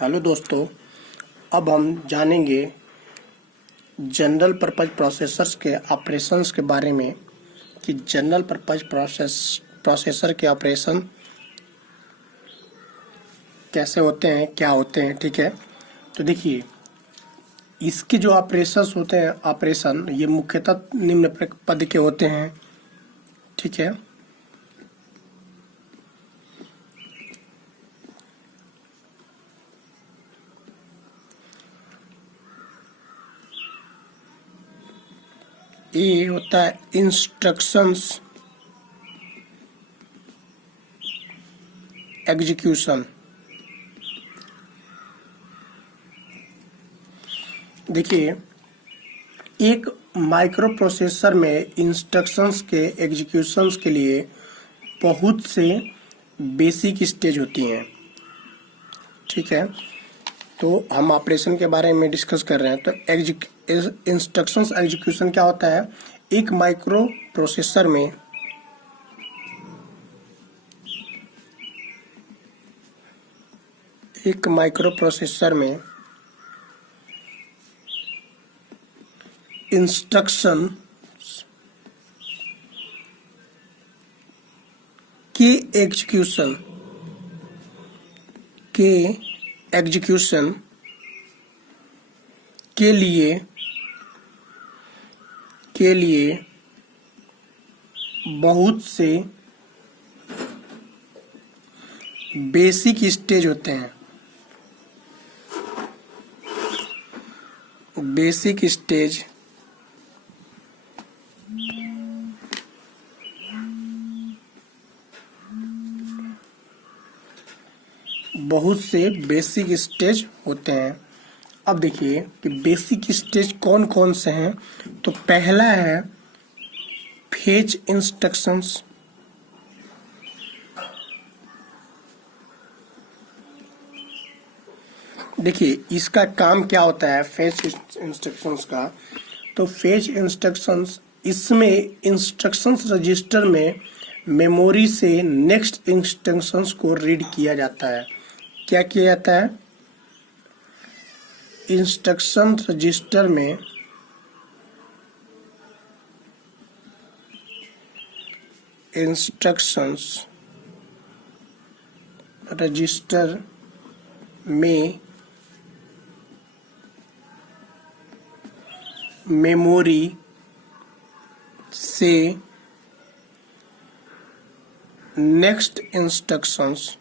Hello दोस्तों, अब हम जानेंगे जनरल पर्पज प्रोसेसर्स के ऑपरेशंस के बारे में कि जनरल पर्पज प्रोसेसर के ऑपरेशन कैसे होते हैं, क्या होते हैं। ठीक है, तो देखिए इसके जो ऑपरेशंस होते हैं, ऑपरेशन ये मुख्यतः निम्न पद के होते हैं। ठीक है, ये होता है इंस्ट्रक्शंस एग्जीक्यूशन। देखिए एक माइक्रो प्रोसेसर में इंस्ट्रक्शंस के एग्जीक्यूशंस के लिए बहुत से बेसिक स्टेज होती हैं। ठीक है, तो हम ऑपरेशन के बारे में डिस्कस कर रहे हैं। तो इंस्ट्रक्शंस एग्जीक्यूशन क्या होता है? एक माइक्रो प्रोसेसर में इंस्ट्रक्शन के एग्जीक्यूशन के लिए बहुत से बेसिक स्टेज होते हैं। बेसिक स्टेज बहुत से बेसिक स्टेज होते हैं। अब देखिए कि बेसिक स्टेज कौन कौन से हैं। तो पहला है फेच इंस्ट्रक्शंस। देखिए इसका काम क्या होता है फेच इंस्ट्रक्शंस का। तो फेच इंस्ट्रक्शंस, इसमें इंस्ट्रक्शंस रजिस्टर में मेमोरी से नेक्स्ट इंस्ट्रक्शंस को रीड किया जाता है। क्या किया जाता है? इंस्ट्रक्शन रजिस्टर में मेमोरी से नेक्स्ट इंस्ट्रक्शंस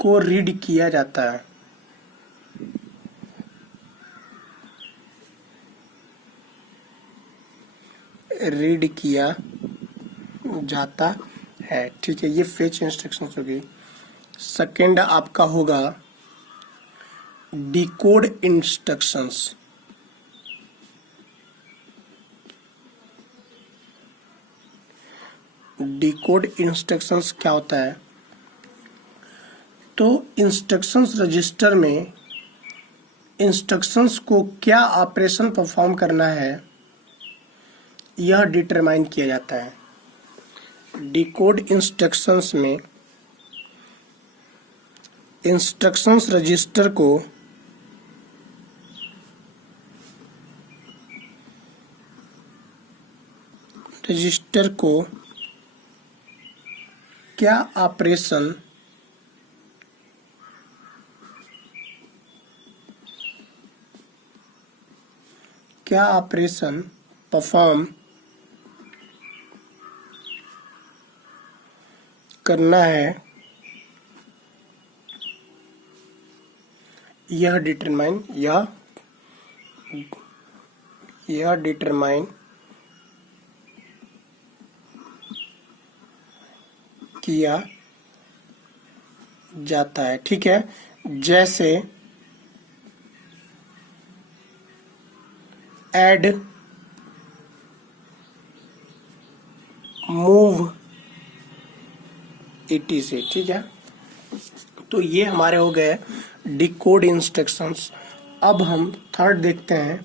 को रीड किया जाता है। रीड किया जाता है। ठीक है, ये फेच इंस्ट्रक्शंस होगी। सेकेंड आपका होगा डिकोड इंस्ट्रक्शंस। डिकोड इंस्ट्रक्शंस क्या होता है? तो इंस्ट्रक्शंस रजिस्टर में इंस्ट्रक्शंस को क्या ऑपरेशन परफॉर्म करना है यह डिटरमाइन किया जाता है। डिकोड इंस्ट्रक्शंस में इंस्ट्रक्शंस रजिस्टर को क्या ऑपरेशन परफॉर्म करना है यह डिटरमाइन किया जाता है। ठीक है, जैसे ऐड, मूव, etc। ठीक है, तो ये हमारे हो गए डिकोड इंस्ट्रक्शंस। अब हम थर्ड देखते हैं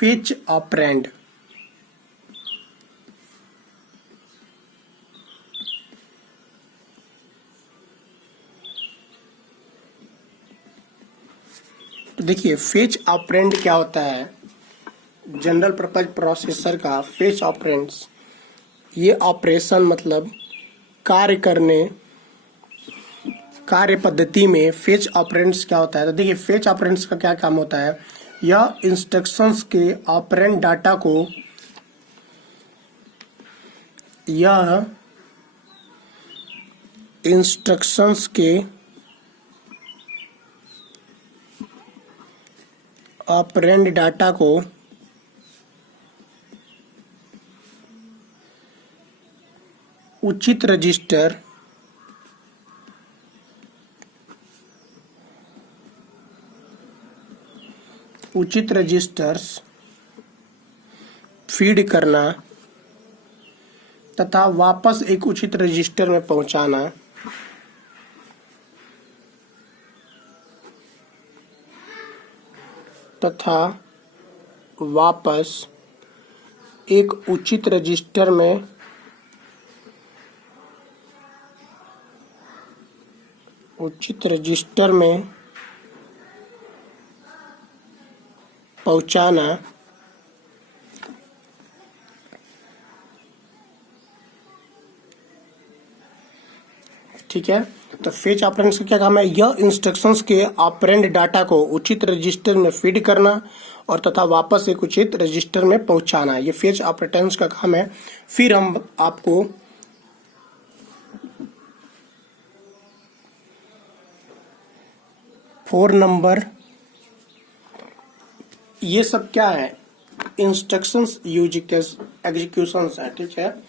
फेच ऑपरेंड। तो देखिए फेच ऑपरेंड क्या होता है। जनरल पर्पज प्रोसेसर का फेच ऑपरेंड्स, ये ऑपरेशन मतलब कार्य पद्धति में फेच ऑपरेंड्स क्या होता है। तो देखिए फेच ऑपरेंड्स का क्या काम होता है। यह इंस्ट्रक्शंस के ऑपरेंड डाटा को उचित रजिस्टर्स फीड करना तथा वापस एक उचित रजिस्टर में पहुंचाना तथा वापस एक उचित रजिस्टर में पहुंचाना। ठीक है, तो फेच ऑपरेंड्स का क्या काम है। यह इंस्ट्रक्शंस के ऑपरेंड डाटा को उचित रजिस्टर में फीड करना और तथा वापस एक उचित रजिस्टर में पहुंचाना, ये फेच ऑपरेटर्स का काम है। फिर हम आपको फोर नंबर, ये सब क्या है, इंस्ट्रक्शंस यूज एग्जीक्यूशंस है। ठीक है,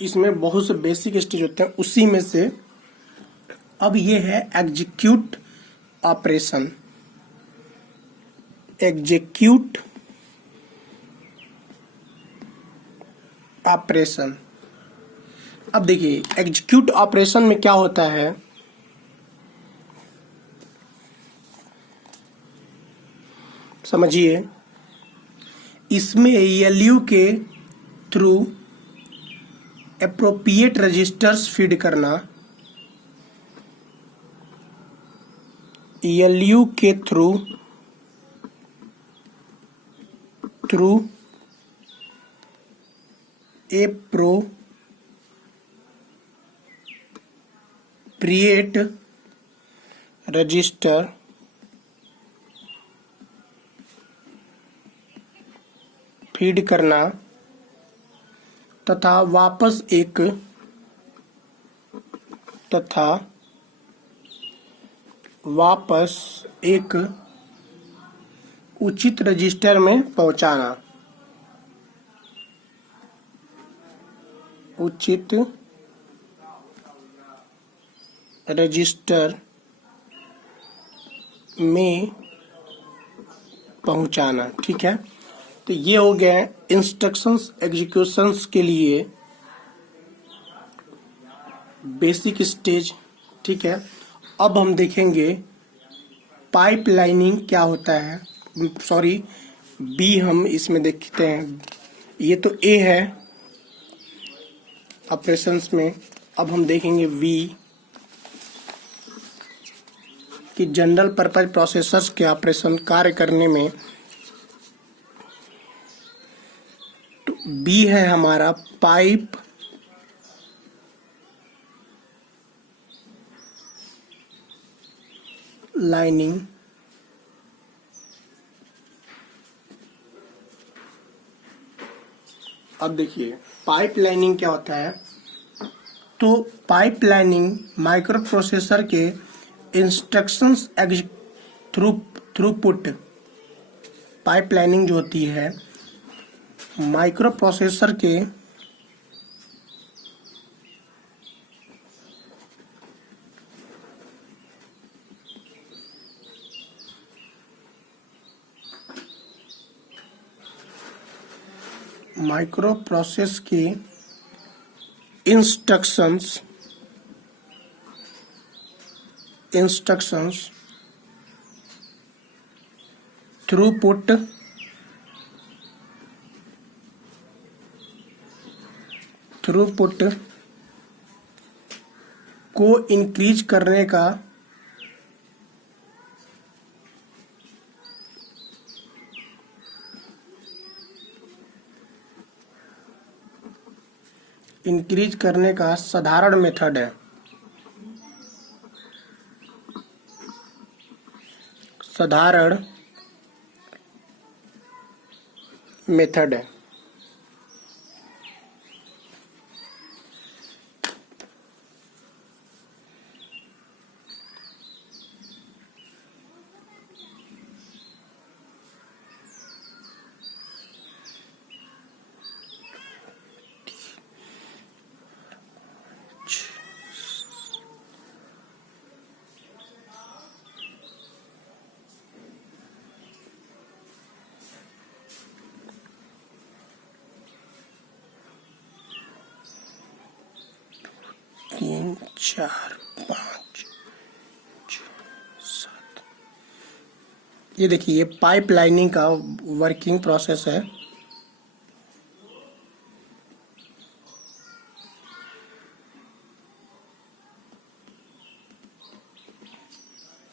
इसमें बहुत से बेसिक स्टेज होते हैं, उसी में से अब ये है एग्जीक्यूट ऑपरेशन। अब देखिए एग्जीक्यूट ऑपरेशन में क्या होता है। समझिए, इसमें एलयू के थ्रू एप्रोप्रिएट रजिस्टर्स फीड करना, एलयू के थ्रू एप्रोप्रिएट रजिस्टर फीड करना तथा वापस एक उचित रजिस्टर में पहुंचाना। उचित रजिस्टर में पहुंचाना। ठीक है, तो ये हो गए इंस्ट्रक्शंस एग्जीक्यूशंस के लिए बेसिक स्टेज। ठीक है, अब हम देखेंगे पाइपलाइनिंग क्या होता है। सॉरी, बी हम इसमें देखते हैं। ये तो ए है ऑपरेशंस में। अब हम देखेंगे वी कि जनरल पर्पज प्रोसेसर्स के ऑपरेशन कार्य करने में। तो बी है हमारा पाइप लाइनिंग। अब देखिए पाइप लाइनिंग क्या होता है। तो पाइप लाइनिंग माइक्रो प्रोसेसर के इंस्ट्रक्शंस थ्रूपुट, पाइप लाइनिंग जो होती है माइक्रो प्रोसेसर के माइक्रो प्रोसेस की इंस्ट्रक्शंस थ्रूपुट थ्रूपुट को इंक्रीज करने का साधारण मेथड है। साधारण मेथड है। तीन, चार, पाँच, छः, सात। ये देखिए, ये पाइपलाइनिंग का वर्किंग प्रोसेस है।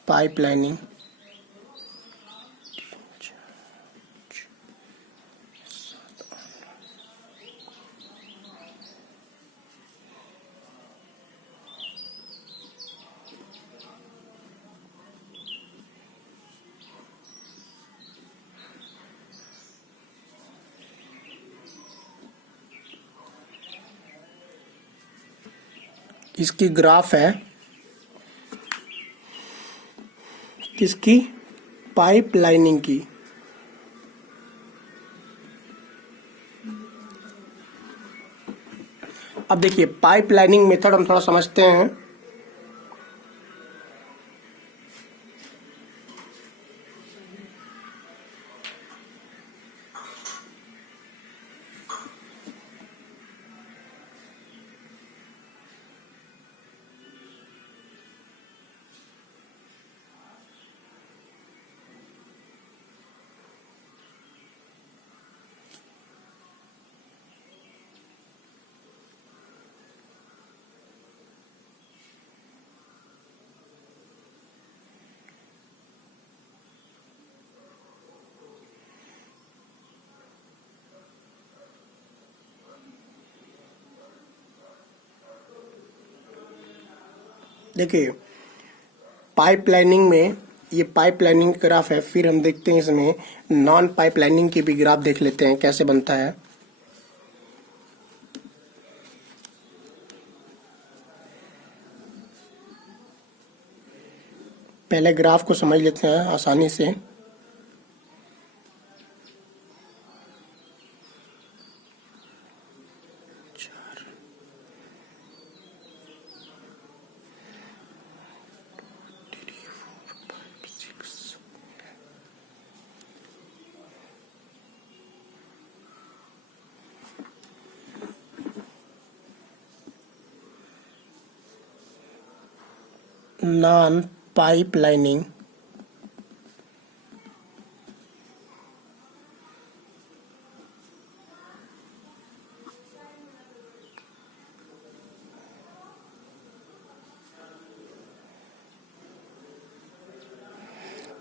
पाइपलाइनिंग इसकी ग्राफ है किसकी? पाइपलाइनिंग की। अब देखिए, पाइपलाइनिंग मेथड हम थोड़ा समझते हैं। देखिए, पाइपलाइनिंग में ये पाइपलाइनिंग ग्राफ है। फिर हम देखते हैं इसमें नॉन पाइपलाइनिंग की भी ग्राफ देख लेते हैं कैसे बनता है। पहले ग्राफ को समझ लेते हैं आसानी से। नॉन पाइपलाइनिंग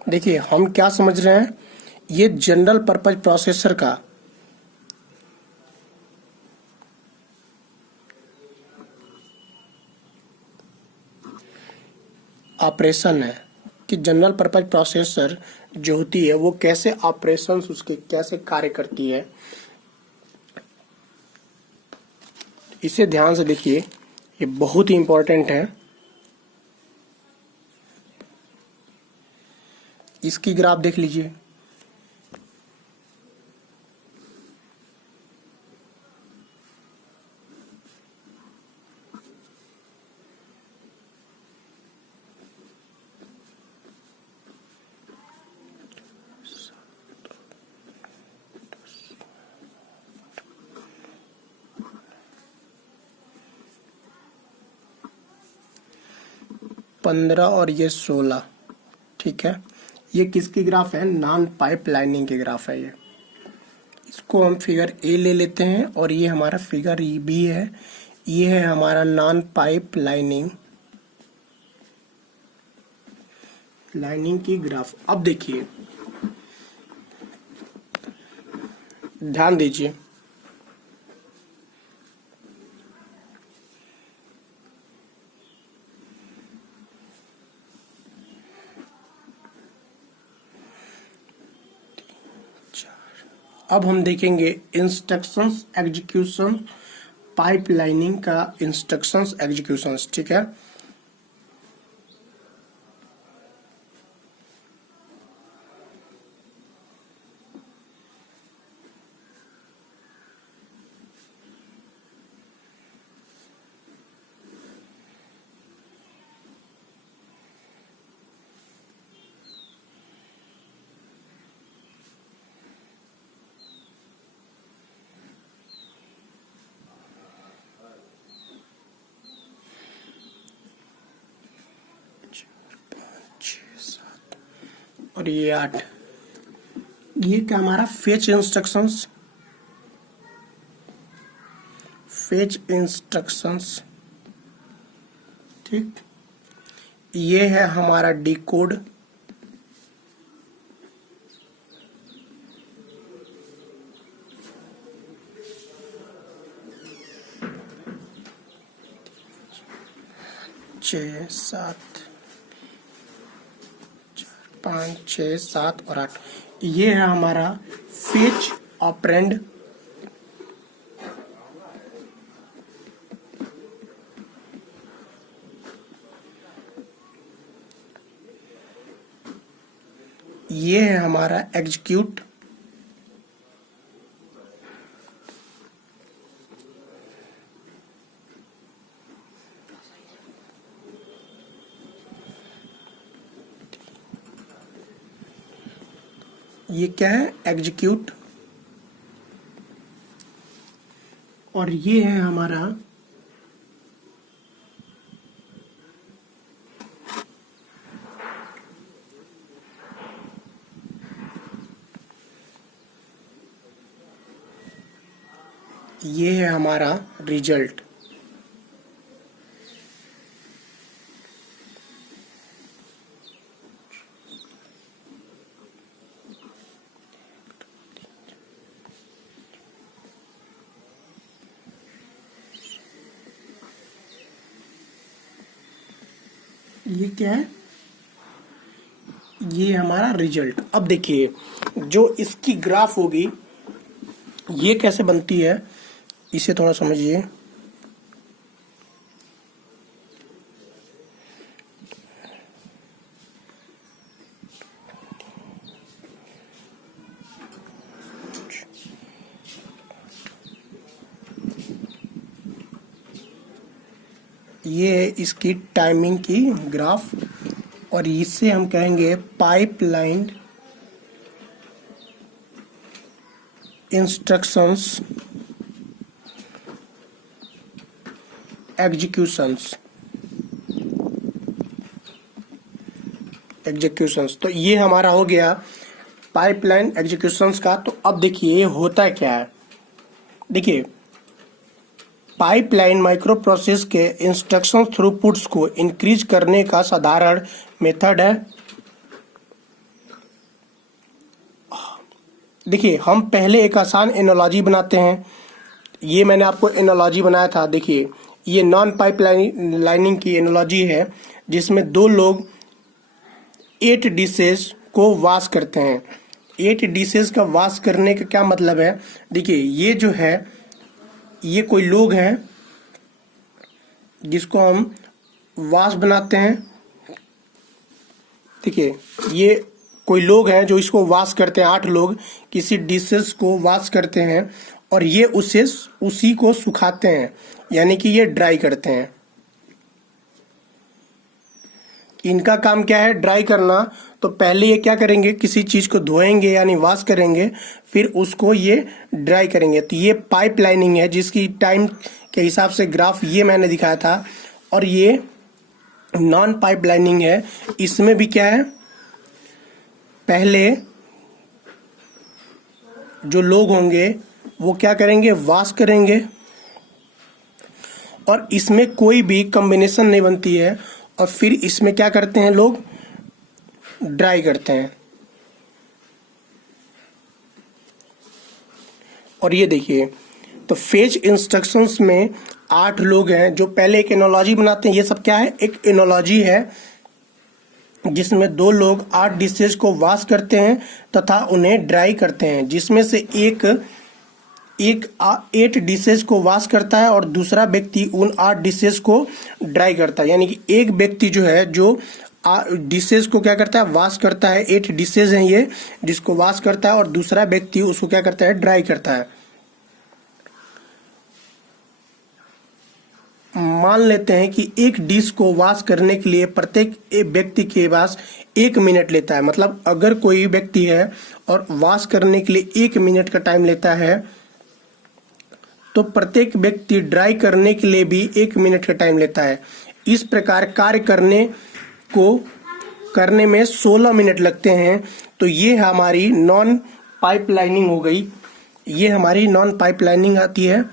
देखिए, हम क्या समझ रहे हैं, ये जनरल पर्पज प्रोसेसर का ऑपरेशन है कि जनरल पर्पज प्रोसेसर जो होती है वो कैसे ऑपरेशंस उसके कैसे कार्य करती है। इसे ध्यान से देखिए, ये बहुत ही इंपॉर्टेंट है। इसकी ग्राफ देख लीजिए। पंद्रह और ये 16, ठीक है। ये किसकी ग्राफ है? नॉन पाइप लाइनिंग की ग्राफ है ये। इसको हम फिगर ए ले लेते हैं और ये हमारा फिगर बी है। ये है हमारा नॉन पाइप लाइनिंग की ग्राफ। अब देखिए, ध्यान दीजिए, अब हम देखेंगे इंस्ट्रक्शंस एग्जीक्यूशन, पाइपलाइनिंग का इंस्ट्रक्शंस एग्जीक्यूशंस। ठीक है, और ये 8, ये क्या हमारा फेच इंस्ट्रक्शंस। ठीक, ये है हमारा डिकोड, छः सात 5 6 7 और 8। ये है हमारा फेच ऑपरेंड, ये है हमारा एग्जीक्यूट, ये क्या है? एग्जीक्यूट। और ये है हमारा रिजल्ट। ये क्या है? ये हमारा रिजल्ट। अब देखिए, जो इसकी ग्राफ होगी ये कैसे बनती है, इसे थोड़ा समझिए। ये है इसकी टाइमिंग की ग्राफ, और इससे हम कहेंगे पाइपलाइन इंस्ट्रक्शंस एग्जीक्यूशंस। तो ये हमारा हो गया पाइपलाइन एग्जीक्यूशंस का। तो अब देखिए होता क्या है। देखिए, पाइपलाइन माइक्रो प्रोसेस के इंस्ट्रक्शन थ्रूपुट्स को इंक्रीज करने का साधारण मेथड है। देखिए, हम पहले एक आसान एनालॉजी बनाते हैं। ये मैंने आपको एनालॉजी बनाया था। देखिए, ये नॉन पाइपलाइनिंग की एनालॉजी है, जिसमें 2 लोग 8 डिशेज को वॉश करते हैं। 8 डिशेज का वॉश करने का क्या मतलब है? देखिए, ये जो है, ये कोई लोग हैं जिसको हम वॉश बनाते हैं। देखिए, ये कोई लोग हैं जो इसको वॉश करते हैं। 8 लोग किसी डिशेस को वॉश करते हैं और ये उसी को सुखाते हैं, यानी कि ये ड्राई करते हैं। इनका काम क्या है? ड्राई करना। तो पहले ये क्या करेंगे? किसी चीज को धोएंगे यानी वॉश करेंगे, फिर उसको ये ड्राई करेंगे। तो ये पाइपलाइनिंग है, जिसकी टाइम के हिसाब से ग्राफ ये मैंने दिखाया था। और ये नॉन पाइपलाइनिंग है, इसमें भी क्या है? पहले जो लोग होंगे वो क्या करेंगे, वॉश करेंगे, और इसमें कोई भी कॉम्बिनेशन नहीं बनती है, और फिर इसमें क्या करते हैं लोग, ड्राई करते हैं। और ये देखिए, तो फेच इंस्ट्रक्शंस में 8 लोग हैं जो पहले एक एनोलॉजी बनाते हैं। ये सब क्या है, एक एनोलॉजी है जिसमें 2 लोग 8 डिशेज को वॉश करते हैं तथा उन्हें ड्राई करते हैं, जिसमें से एक 8 डिशेज को वॉश करता है और दूसरा व्यक्ति उन 8 डिशेज को ड्राई करता है। यानी कि एक व्यक्ति जो है जो डिशेज को क्या करता है, वॉश करता है। 8 डिशेज हैं ये जिसको वॉश करता है, और दूसरा व्यक्ति उसको क्या करता है, ड्राई करता है। मान लेते हैं कि एक डिश को वॉश करने के लिए प्रत्येक व्यक्ति के पास 1 मिनट लेता है। मतलब अगर कोई व्यक्ति है और वॉश करने के लिए 1 मिनट का टाइम लेता है, तो प्रत्येक व्यक्ति ड्राई करने के लिए भी 1 मिनट का टाइम लेता है। इस प्रकार कार्य करने में 16 मिनट लगते हैं। तो ये हमारी नॉन पाइपलाइनिंग हो गई, ये हमारी नॉन पाइपलाइनिंग आती है।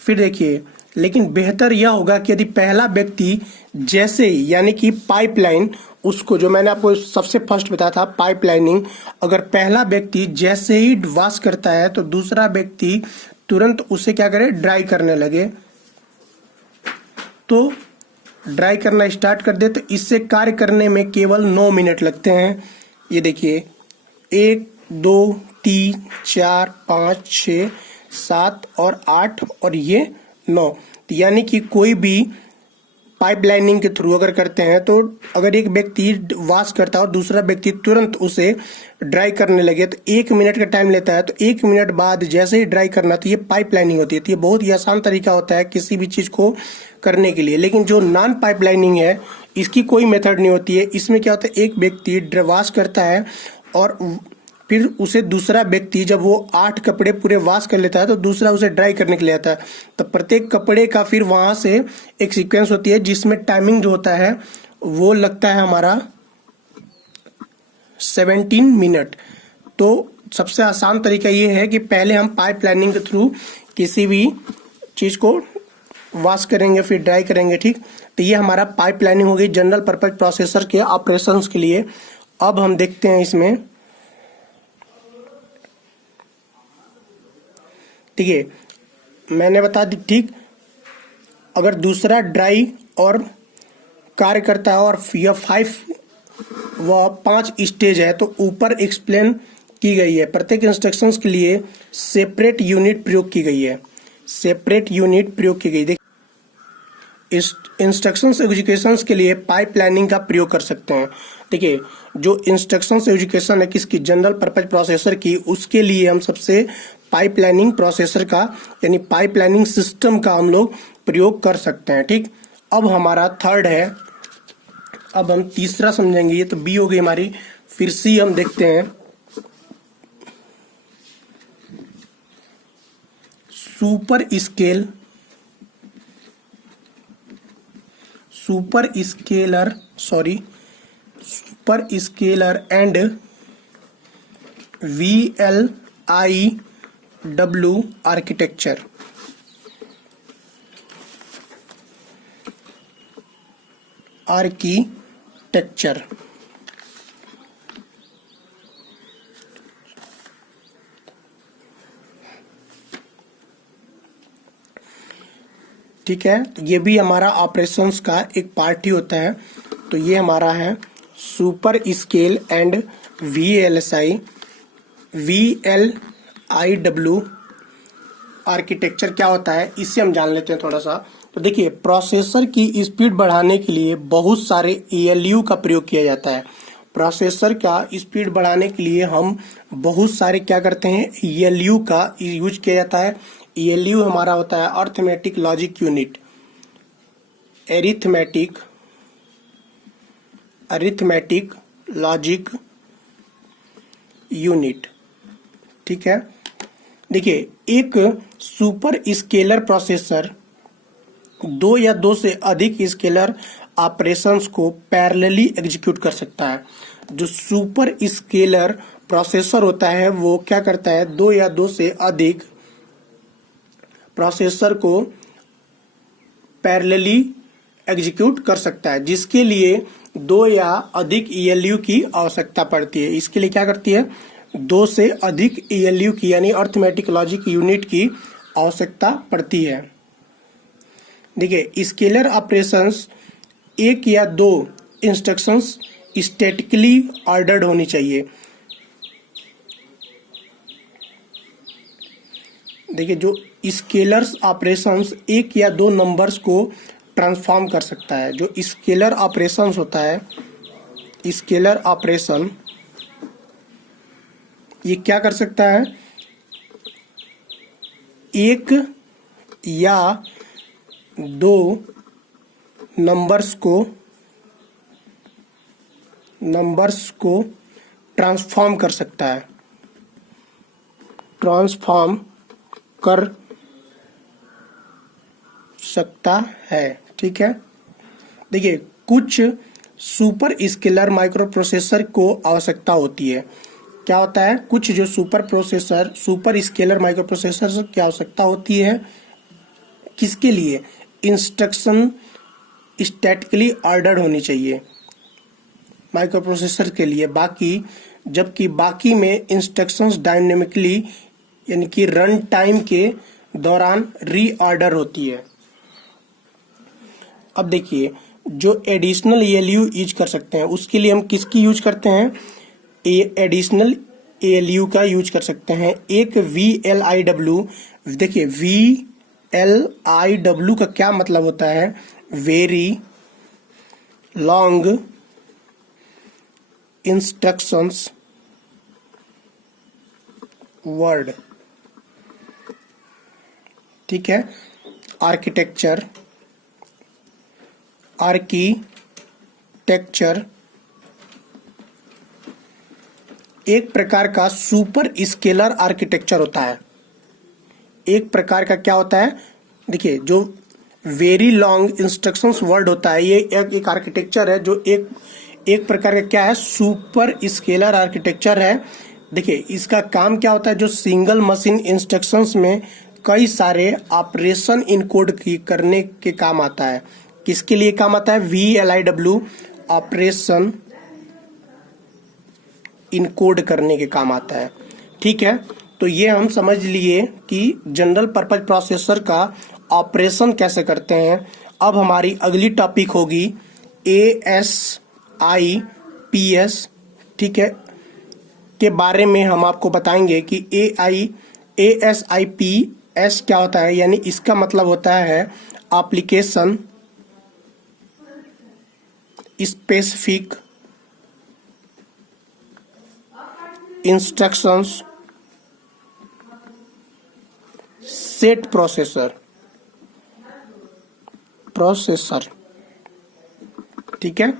फिर देखिए, लेकिन बेहतर यह होगा कि यदि पहला व्यक्ति जैसे ही, यानी कि पाइपलाइन, उसको जो मैंने आपको सबसे फर्स्ट बताया था पाइपलाइनिंग, अगर पहला व्यक्ति जैसे ही वॉश करता है तो दूसरा व्यक्ति तुरंत उसे क्या करे, ड्राई करने लगे। तो ड्राई करना स्टार्ट कर दे, तो इससे कार्य करने में केवल 9 मिनट लगते हैं। ये देखिए, 1 2 3 4 5 6 7 और 8 और ये 9। यानी कि कोई भी पाइपलाइनिंग के थ्रू अगर करते हैं तो अगर एक व्यक्ति वॉश करता है और दूसरा व्यक्ति तुरंत उसे ड्राई करने लगे तो 1 मिनट का टाइम लेता है। तो 1 मिनट बाद जैसे ही ड्राई करना, तो ये पाइपलाइनिंग होती है। तो ये बहुत ही आसान तरीका होता है किसी भी चीज़ को करने के लिए। लेकिन जो नॉन पाइपलाइनिंग है, इसकी कोई मेथड नहीं होती है। इसमें क्या होता है, एक व्यक्ति वॉश करता है और फिर उसे दूसरा व्यक्ति, जब वो 8 कपड़े पूरे वॉश कर लेता है तो दूसरा उसे ड्राई करने के लिए आता है। तो प्रत्येक कपड़े का फिर वहां से एक सीक्वेंस होती है जिसमें टाइमिंग जो होता है वो लगता है हमारा 17 मिनट। तो सबसे आसान तरीका ये है कि पहले हम पाइपलाइनिंग के थ्रू किसी भी चीज़ को वॉश करेंगे, फिर ड्राई करेंगे, ठीक। तो ये हमारा पाइपलाइनिंग हो गई जनरल पर्पज प्रोसेसर के ऑपरेशंस के लिए। अब हम देखते हैं इसमें, ठीक है, मैंने बता दी, ठीक। अगर दूसरा ड्राई और कार्य करता है और यह 5 स्टेज है, तो ऊपर एक्सप्लेन की गई है। प्रत्येक इंस्ट्रक्शंस के लिए सेपरेट यूनिट प्रयोग की गई है, सेपरेट यूनिट प्रयोग की गई। इंस्ट्रक्शंस एजुकेशंस के लिए पाइपलाइनिंग का प्रयोग कर सकते हैं। देखिए, जो इंस्ट्रक्शंस एजुकेशन है किसकी, जनरल पर्पज प्रोसेसर की, उसके लिए हम सबसे पाइपलाइनिंग प्रोसेसर का यानी पाइपलाइनिंग सिस्टम का हम लोग प्रयोग कर सकते हैं, ठीक। अब हमारा थर्ड है, अब हम तीसरा समझेंगे। ये तो बी हो गई हमारी। फिर सी हम देखते हैं, super scalar and VLIW architecture. ठीक है, तो ये भी हमारा ऑपरेशंस का एक पार्ट ही होता है। तो ये हमारा है super scale and VLIW architecture क्या होता है, इससे हम जान लेते हैं थोड़ा सा। तो देखिए, प्रोसेसर की स्पीड बढ़ाने के लिए बहुत सारे ALU का प्रयोग किया जाता है। प्रोसेसर का स्पीड बढ़ाने के लिए हम बहुत सारे क्या करते हैं, ALU का यूज किया जाता है। ALU हमारा होता है arithmetic logic unit, arithmetic logic unit, ठीक है। देखिए, एक सुपर स्केलर प्रोसेसर 2 या 2 से अधिक स्केलर ऑपरेशंस को पैरेलली एग्जीक्यूट कर सकता है। जो सुपर स्केलर प्रोसेसर होता है वो क्या करता है, दो या दो से अधिक प्रोसेसर को पैरेलली एग्जीक्यूट कर सकता है, जिसके लिए दो या अधिक ईएलयू की आवश्यकता पड़ती है। इसके लिए क्या करती है, दो से अधिक ईएलयू की यानी अर्थमेटिक लॉजिक यूनिट की आवश्यकता पड़ती है। देखिए, स्केलर ऑपरेशंस एक या दो इंस्ट्रक्शंस स्टैटिकली ऑर्डर्ड होनी चाहिए। देखिए, जो स्केलर ऑपरेशंस एक या दो नंबर्स को ट्रांसफॉर्म कर सकता है। जो स्केलर ऑपरेशंस होता है, स्केलर ऑपरेशन ये क्या कर सकता है, एक या दो नंबर्स को ट्रांसफॉर्म कर सकता है, ट्रांसफॉर्म कर सकता है। ठीक है। देखिए, कुछ सुपर स्केलर माइक्रो प्रोसेसर को आवश्यकता होती है। क्या होता है, कुछ जो सुपर स्केलर माइक्रो प्रोसेसर की आवश्यकता होती है, किसके लिए, इंस्ट्रक्शन स्टैटिकली ऑर्डर्ड होनी चाहिए माइक्रो प्रोसेसर के लिए, जबकि बाकी में इंस्ट्रक्शंस डायनेमिकली यानी कि रन टाइम के दौरान रीऑर्डर होती है। अब देखिए, जो एडिशनल ईएलयू यूज कर सकते हैं उसके लिए हम किसकी यूज करते हैं, एडिशनल ईएलयू का यूज कर सकते हैं। एक VLIW, देखिए VLIW का क्या मतलब होता है, वेरी लॉन्ग इंस्ट्रक्शंस वर्ड। ठीक है। आर्किटेक्चर एक प्रकार का सुपर स्केलर आर्किटेक्चर होता है। एक प्रकार का क्या होता है, देखिए, जो वेरी लॉन्ग इंस्ट्रक्शंस वर्ड होता है, ये एक आर्किटेक्चर है जो एक प्रकार का क्या है, सुपर स्केलर आर्किटेक्चर है। देखिए, इसका काम क्या होता है, जो सिंगल मशीन इंस्ट्रक्शंस में कई सारे ऑपरेशन इनकोड करने के काम आता है। किसके लिए काम आता है, VLIW, ऑपरेशन इनकोड करने के काम आता है। ठीक है। तो ये हम समझ लिए कि जनरल पर्पज प्रोसेसर का ऑपरेशन कैसे करते हैं। अब हमारी अगली टॉपिक होगी ASIPS। ठीक है, के बारे में हम आपको बताएंगे कि ASIPS क्या होता है, यानी इसका मतलब होता है application specific instructions set processor. ठीक है।